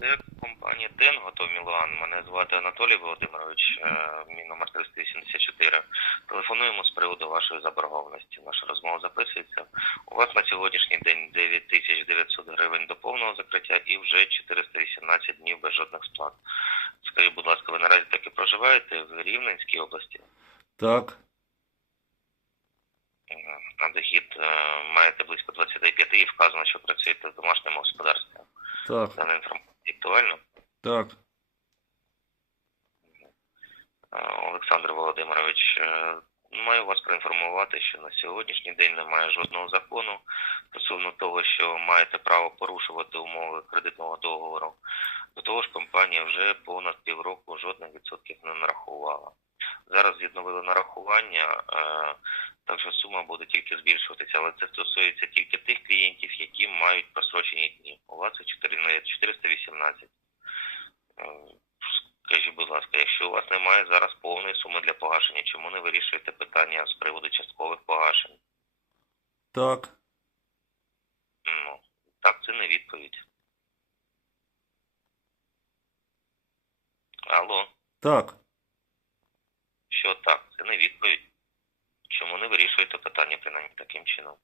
Це компанія Тенгото Мілан. Мене звати Анатолій Володимирович, е, мій номер 384. Телефонуємо з приводу вашої заборгованості. Наша розмова записується. У вас на сьогоднішній день 9900 гривень до повного закриття і вже 418 днів без жодних сплат. Скажіть, будь ласка, ви наразі таки проживаєте в Рівненській області? Так. На дохід е, маєте близько 25 і вказано, що працюєте в домашньому господарстві. так, Дана інформація актуальна? так, Е, Олександр Володимирович, е, маю вас проінформувати, що на сьогоднішній день немає жодного закону стосовно того, що маєте право порушувати умови кредитного договору. До того ж, компанія вже понад півроку жодних відсотків не нарахувала. Зараз відновили нарахування, е, так що сума буде тільки збільшуватися, але це стосується тільки тих клієнтів, які мають просрочені дні. У вас їх 418. Е, Скажіть, будь ласка, якщо у вас немає зараз повної суми для погашення, чому не вирішуєте питання з приводу часткових погашень? так, Ну, так, це не відповідь. Алло, так, що так, це не відповідь. Чому не вирішуєте питання принаймні таким чином?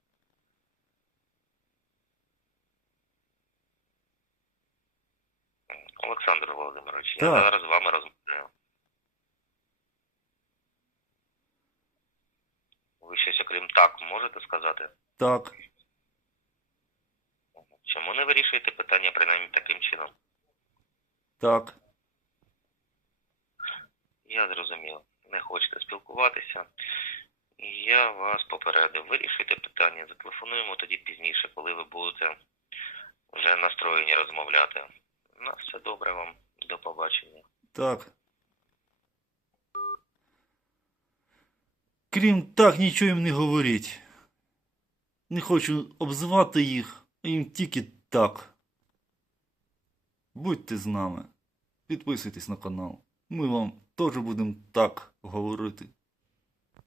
Олександр Володимирович, я Так. зараз з вами розмовляю. Ви щось окрім так можете сказати? так, Чому не вирішуєте питання принаймні таким чином? так, Я зрозумів. Не хочете спілкуватися. Я вас попередив. Вирішуйте питання. Зателефонуємо тоді пізніше, коли ви будете вже настроєні розмовляти. На все добре вам. До побачення. так. Крім так, нічого їм не говоріть. Не хочу обзивати їх, а їм тільки так. Будьте з нами. Підписуйтесь на канал. Ми вам теж будемо так говорити.